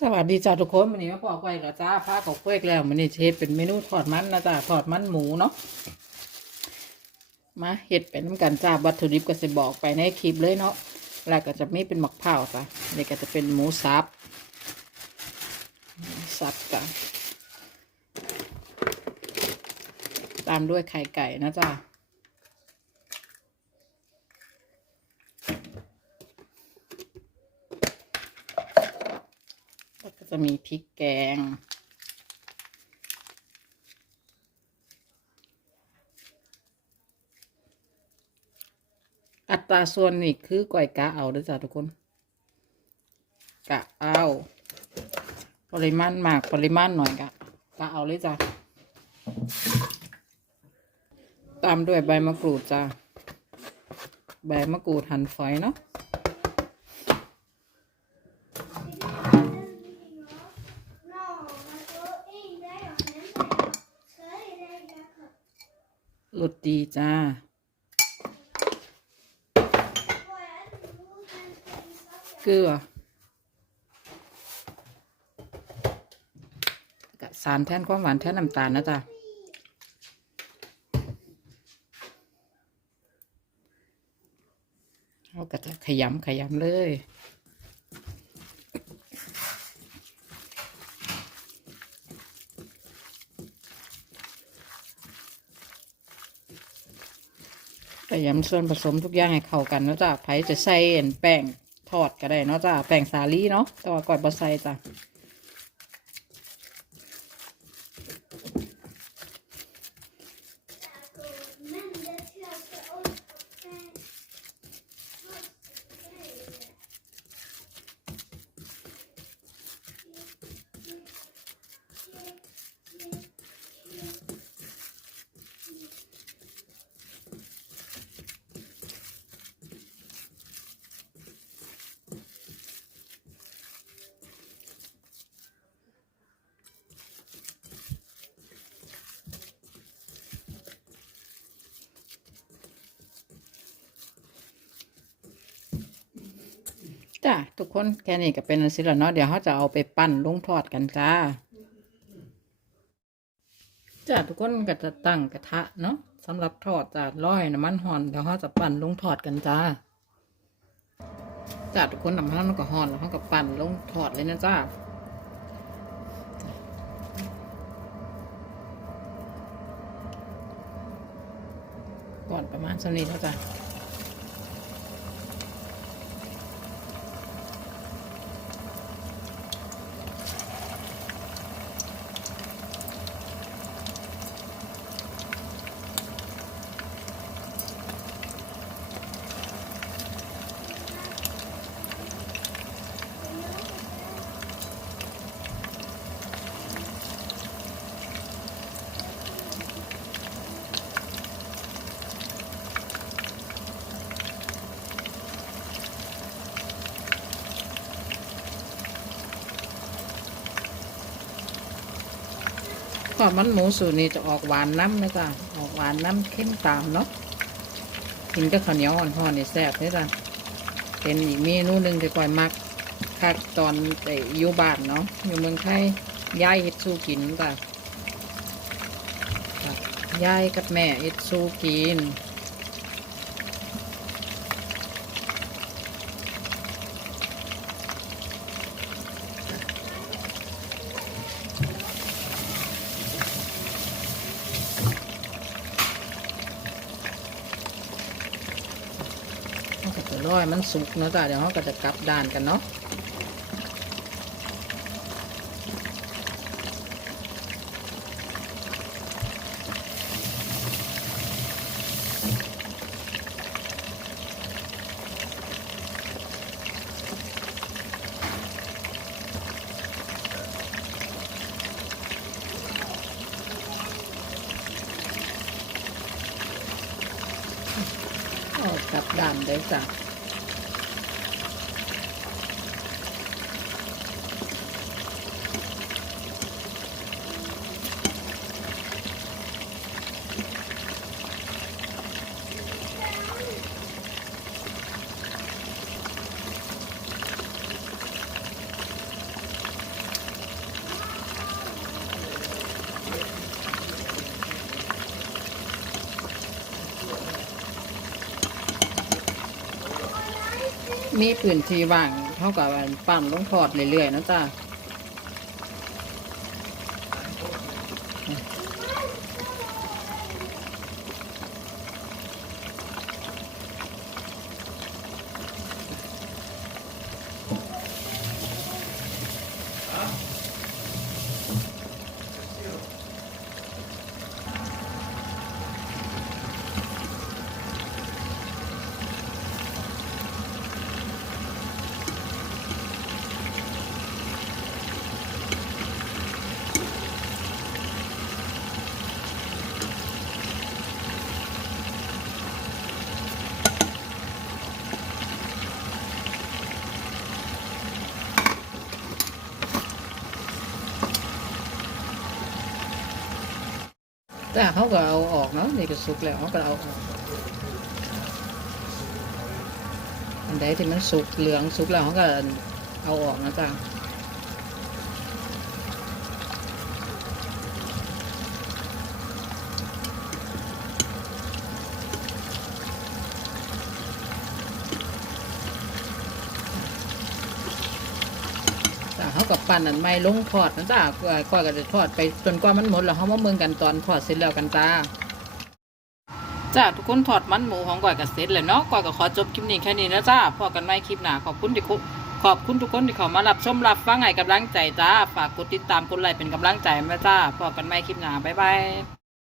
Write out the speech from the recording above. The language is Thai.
สวัสดีจ้าทุกคนวันนี้มาปอกไว้แล้วจ้าผ้าเขาเควกแล้วมันนี่เชฟเป็นเมนูทอดมันนะจ้าทอดมันหมูเนาะมาเห็ดเป็นน้ำกันจ้าวัตถุดิบก็จะบอกไปในคลิปเลยเนาะแล้วก็จะไม่เป็นหมักเผาจ้ะนี่ก็จะเป็นหมูสับสับจ้ะตามด้วยไข่ไก่นะจ้า แล้ว ก็จะมีพริกแกง อัตราส่วนนี่คือก่อยกะเอาด้วยจ้ะทุกคน กะเอา ปริมาณมากปริมาณหน่อยกะกะเอาเลยจ้ะ ตามด้วยใบมะกรูดจ้ะ ใบมะกรูดหั่นฝอยเนาะ รสดีจ้า เกลือกับสารแทนความหวานแทนน้ำตาลนะจ๊ะเราก็จะขยำขยำเลย ขยำส่วนผสมทุกอย่างให้เข้ากันเนาะจ้ะไผจะใส่แป้งทอดก็ได้เนาะจ้ะแป้งสาลีเนาะแต่ว่าก่อนบะใส่จ้ะ จ้ะทุกคนแค่นี้ก็เป็นอันสิละเนาะเดี๋ยวเขาจะเอาไปปั้นลงทอดกันจ้าจ้ะทุกคนก็จะตั้งกระทะเนาะสำหรับทอดจ้ะร้อยน้ำมันหอนเดี๋ยวเขาจะปั้นลงทอดกันจ้าจ้ะทุกคนน้ำมันมันก็หอนแล้วเขาก็ปั้นลงทอดเลยนะจ้าก่อนประมาณสักนี้แล้วจ้ะก็มันหมูสูตรนี้จะออกหวานน้ำนะจ๊ะออกหวานน้ำเข้มตามเนาะกินกับข้าวเหนียวอ่อนๆนี่แซ่บเลยจ้ะเป็นอีกเมนูหนึ่งที่ปล่อยมักคักตอนไปอยู่บ้านเนาะอยู่เมืองไทยยายเฮ็ดสู้กินจ้ะจ้ะยายกับแม่เฮ็ดสู้กิน เขาก็จะ ร้อยมันสุกเนาะจ้ะเดี๋ยวเขาก็จะกลับด้านกันเนาะเอากลับด้านได้จ้ะ มีพื้นที่ว่างเท่ากับปั้นลงทอดเรื่อยๆนะจ๊ะ แต่เขาก็เอาออกเนาะนี่ก็สุกแล้วเขาก็เอาออกอันใดที่มันสุกเหลืองสุกแล้วเขาก็เอาออกนะจ๊ะ เขากับปั่นอันไม่ลงทอดนะจ๊ะก้อยก้อยก็จะทอดไปจนกว่ามันหมดแล้วเขามาเมืองกันตอนทอดเสร็จแล้วกันจ้าจ้าทุกคนทอดมันหมูของก้อยกับเสร็จแล้วเนาะก้อยก็ขอจบคลิปนี้แค่นี้นะจ้าพอกันไม่คลิปหนาขอบคุณที่คุขอบคุณทุกคนที่เข้ามารับชมรับฟังไงกำลังใจจ้าฝากกดติดตามกดไลค์เป็นกำลังใจมาจ้าพอกันไม่คลิปหนาบ๊ายบาย